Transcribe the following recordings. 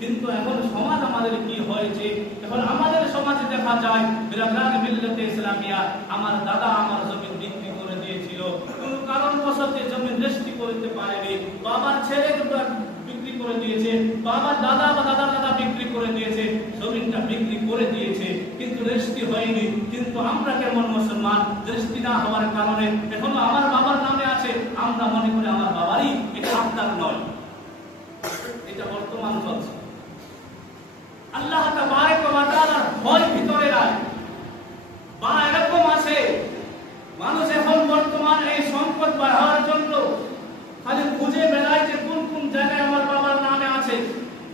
কিন্তু এখন সমাজ আমাদের কি হয়েছে, এখন আমাদের সমাজে দেখা যায় বিরাদরানে মিল্লাতে ইসলামিয়া আমার দাদা আমার জমি বিক্রি করে দিয়েছিল, কোনো কারণবশত জমি রেজিস্ট্রি করতে পারেনি, বাবার ছেলে বিক্রি করে দিয়েছে, বাবার দাদা বা দাদার দাদা বিক্রি করে দিয়েছে, জমিটা বিক্রি করে দিয়েছে কিন্তু রেজিস্ট্রি হয়নি। কিন্তু আমরা কেমন মুসলমান, রেজিস্ট্রি না হওয়ার কারণে এখনো আমার বাবার নামে আছে, আমরা মনে করি আমার বাবারই, এটা আপনার নয়। এটা বর্তমান চলছে। আল্লাহ তাবারক ওয়া তাআলার ভয় ভিতরে নাই বা এরকম আছে মানুষ এখন বর্তমান এই সম্পদ বাড়ানোর জন্য খালি খুঁজে বেড়ায় যে কোন কোন জায়গায় আমার বাবার নামে আছে,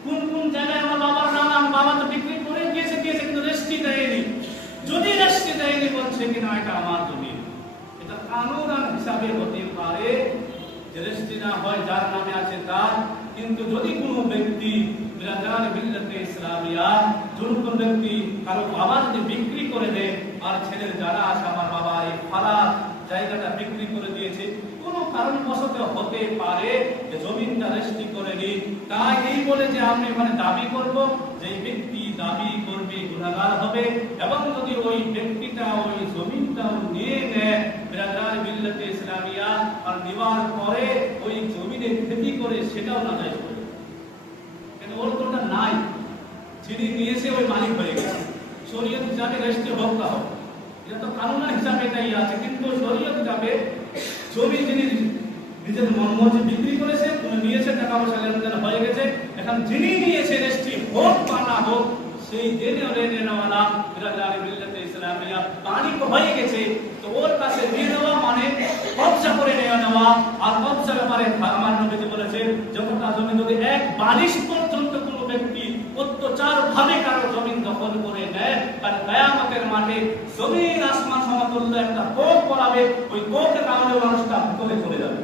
কোন কোন জায়গায় আমার বাবার নাম, আমার বাবা তো বিক্রি করে দিয়েছে কিন্তু রেজিস্ট্রি দেয়নি, যদি রেজিস্ট্রি দেয়নি বলছে কিনা এটা আমার জমি। এটা কানুন হিসাবে হতে পারে যে রেজিস্ট্রি না হয় যার নামে আছে তার, কিন্তু যদি কোনো ব্যক্তি বিরাদরানে মিল্লাতে ইসলামিয়া কোন ব্যক্তি কারো বাবা যদি বিক্রি করে দেয় আর ছেলের যারা আছে আমার বাবা এই ফালা জায়গাটা বিক্রি করে দিয়েছে, কোনো কারণবশত হতে পারে যে জমিনটা রেজিস্ট্রি করেনি, তাই এই বলে যে আমি ওখানে দাবি করব, যে ব্যক্তি দাবি করবে গুনাহগার হবে, এবং যদি ওই ব্যক্তিটা ওই জমিনটা নিয়ে নেয় বিরাদরানে মিল্লাতে ইসলামিয়া আর নেওয়ার পরে ওই জমিনে খেতি করে সেটাও নাজায়েজ হবে, কিন্তু ওর কোনটা নাই, যিনি নিয়েছে ওই মালিক হয়ে গেছে, শরীয়ত হিসাবে রেজিস্ট্রি হোক না হোক, এটা তো কানুন হিসাবে এটাই আছে, কিন্তু শরীয়ত হিসাবে জমি যিনি নিজের মর্জি বিক্রি করেছে, উনি নিয়েছে, টাকা পয়সা লেনদেন হয়ে গেছে, এখন যিনি নিয়েছে রেজিস্ট্রি হোক বা না হোক সেই নেওয়ালা বিরাদরানে মিল্লাতে ইসলামিয়া মালিক হয়ে গেছে, তো ওর কাছে নিয়ে নেওয়া মানে কবজা করে নেওয়া। আর কবজা ব্যাপারে আমার নবীজি বলেছেন যতটা জমি যদি এক বালিশ পর্যন্ত কোনো ব্যক্তি অত্যাচার ভাবে কারো জমিন দখল করে নেয়, আর কিয়ামতের মাঠে জমিন আসমান সমতুল্য একটা কোপ পড়াবে, ওই কোপের কারণে মানুষটা ভিতরে চলে যাবে।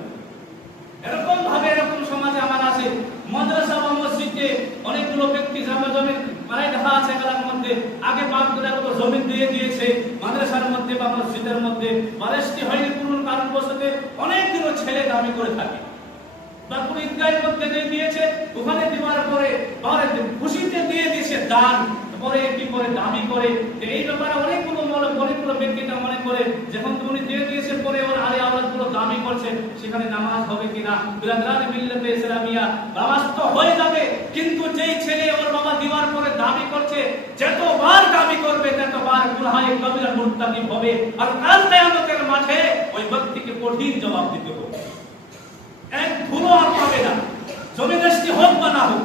এরকম ভাবে এরকম সমাজে আমার আছে, মাদ্রাসা বা মসজিদে অনেকগুলো ব্যক্তি জমি প্রায় দেখা আছে এলাকার মধ্যে আগে বাপ দাদা জমি দিয়ে দিয়েছে, মাদ্রাসার মধ্যে বা মসজিদের মধ্যে রেজিস্ট্রি হয়নি কোনো কারণবশত, অনেকগুলো ছেলে দাবি করে থাকে, বা কোনো ঈদগাহের মধ্যে দিয়ে দিয়েছে, ওখানে দেওয়ার পরে খুশিতে দিয়ে দিয়েছে দান, পরে কি করে দাবি করে এই ব্যাপারে অনেকগুলো ব্যক্তিটা মনে করে যখন তুমি দিয়ে দিয়েছে পরে ওর আলে আওলাদগুলো দাবি করছে সেখানে নামাজ হবে কিনা। বিরাদরানে মিল্লাতে ইসলামিয়া নামাজ তো হয়ে যাবে, কিন্তু যেই ছেলে ওর বাবা দেওয়ার পরে দাবি করছে যতবার দাবি করবে ততবার গুনাহে কবিরা মুরতাকিব হবে, আর কাল কিয়ামতের মাঠে ওই ব্যক্তিকে কঠিন জবাব দিতে হবে, এক ধুলো আর পাবে না, জমি রেজিস্ট্রি হোক বা না হোক।